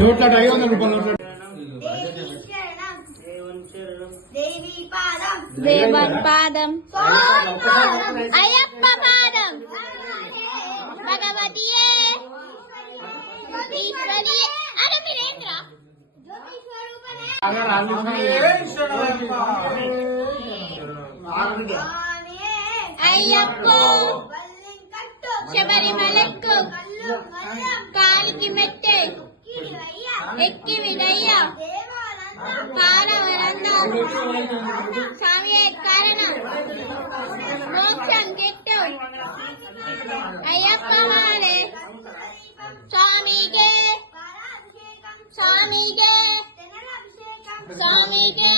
నోట్ల 500 రూపాయలు దేవుని పాదం అయ్యప్ప పాదం భగవతియే ఈశ్వరియే. అరే మీరేంద్రా అయ్యప్ప శబరిమలకు కాలికి మెట్టే ఎక్కి వినయ్య స్వామి కారణ మోక్షం గిట్టు అయ్యప్ప వాడే స్వామికే స్వామికే స్వామికే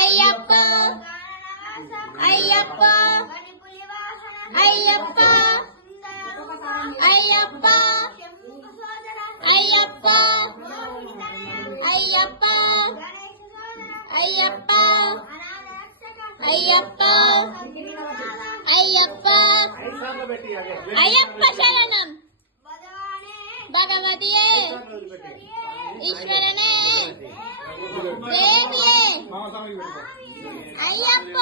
అయ్యప్ప అయ్యప్ప అయ్యప్ప అయ్యప్ప అయ్యప్ప అయ్యప్ప అయ్యప్ప అయ్యప్ప అయ్యప్ప అయ్యప్ప శరణం భగవతియే ఈశ్వరనే దేవియే అయ్యప్ప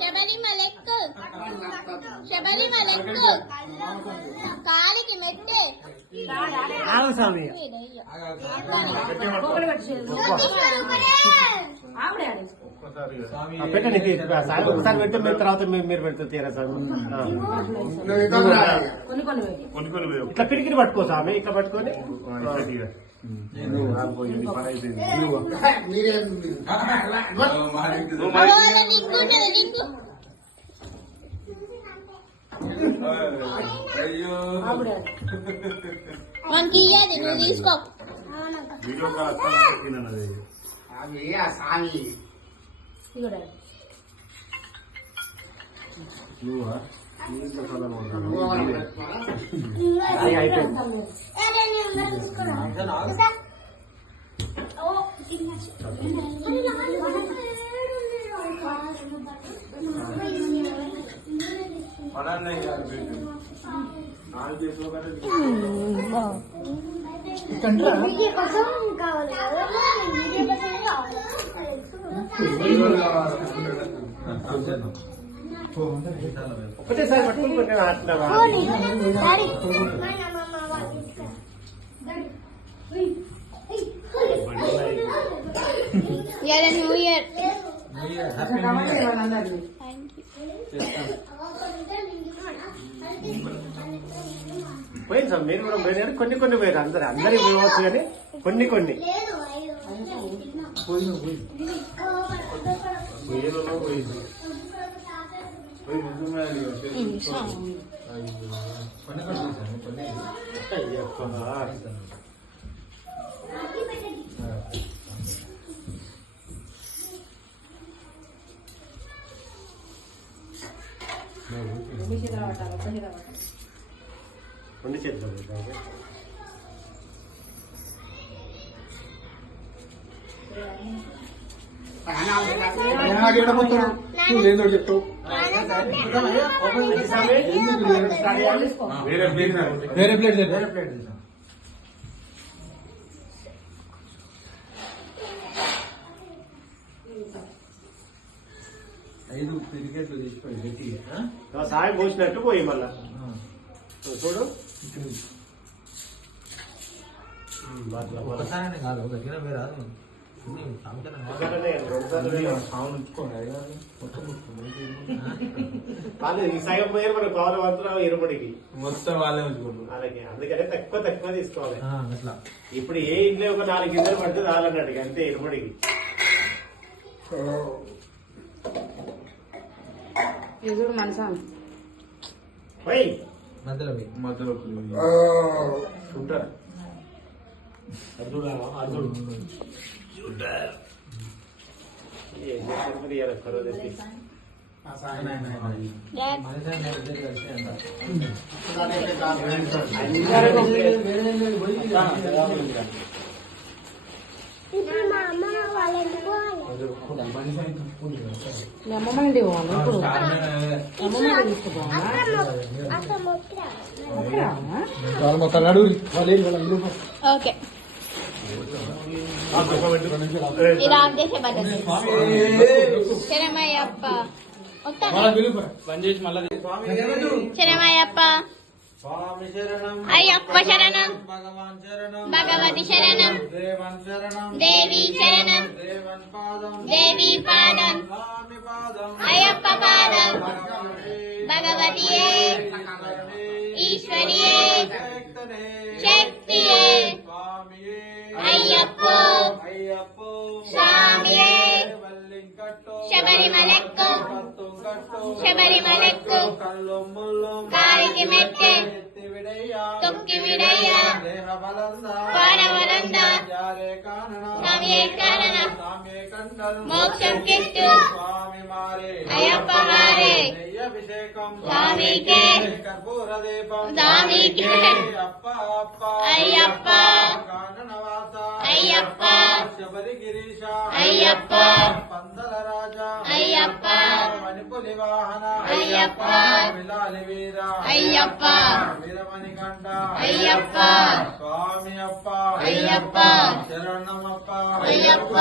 శబరిమలకు శబరిమలకు కాలికి మెట్టే పెట్టండి ఒకసారి పెడితే మీరు తర్వాత మీరు పెడతారు తీరా సార్. ఇట్లా పిడికిని పట్టుకో స్వామి, ఇట్లా పట్టుకొని మనకి ఇయ్యాలి, నువ్వు తీసుకో. ఒకటేసారి పట్టుకుంటే న్యూ ఇయర్ పోయింది సార్. మీరు కూడా పోయినారు, కొన్ని కొన్ని పోయారు. అందరికి పోవచ్చు కానీ కొన్ని కొన్ని కొన్ని చేద్దాం. లేదో చెప్తావు వేరే ప్లేట్ ఐదు క్రికెట్లు తీసిపోయి సాయం పోసినట్టు పోయి మళ్ళా చూడు. ఒకసారి కాదు, దగ్గర వేరే ఈ సగం పోయారు మనకు కావాలి వంతులు ఇరుబడికి మొత్తం వాళ్ళే ఉంచుకుంటారు అలాగే. అందుకనే తక్కువ తక్కువ తీసుకోవాలి. ఇప్పుడు ఏ ఇంట్లో ఒక 4 గింజలు పడితే చాలన్నట్టు అంతే ఇరుబడికి. మనసా మధ్యలో మధ్యలో ఉంటారు. అర్జుడు ఇప్పుడు మా అమ్మ వాళ్ళ ఇంటికి మీ అమ్మమ్మ ఇంటికి పోవాలి ఇప్పుడు అమ్మమ్మ ఇంటికి తీసుకుపోవాలా ఓకే ఇలా ఆఫ్ చేసే బట్టలు శరమయ్యప్ప శరమయ్యప్ప అయ్యప్ప శరణం భగవతి శరణం దేవి శరణం దేవి పాదం అయ్యప్ప పాదం భగవతియే ఈశ్వరియే శక్తియే అయ్యప్పో స్వామియే శబరిమలెక్కు శబరిమలెక్కు కాలికి మెట్టె తొక్కి విడయ్య పాడవలంద స్వామియే కారణ మోక్షం కిట్టు అయ్యప్ప మారే స్వామికే స్వామికే అయ్యప్ప అయ్యప్ప అయ్యప్ప అయ్యప్ప అయ్యప్ప అయ్యప్ప అయ్యప్ప స్వామి అప్ప అయ్యప్ప శరణమప్ప అయ్యప్ప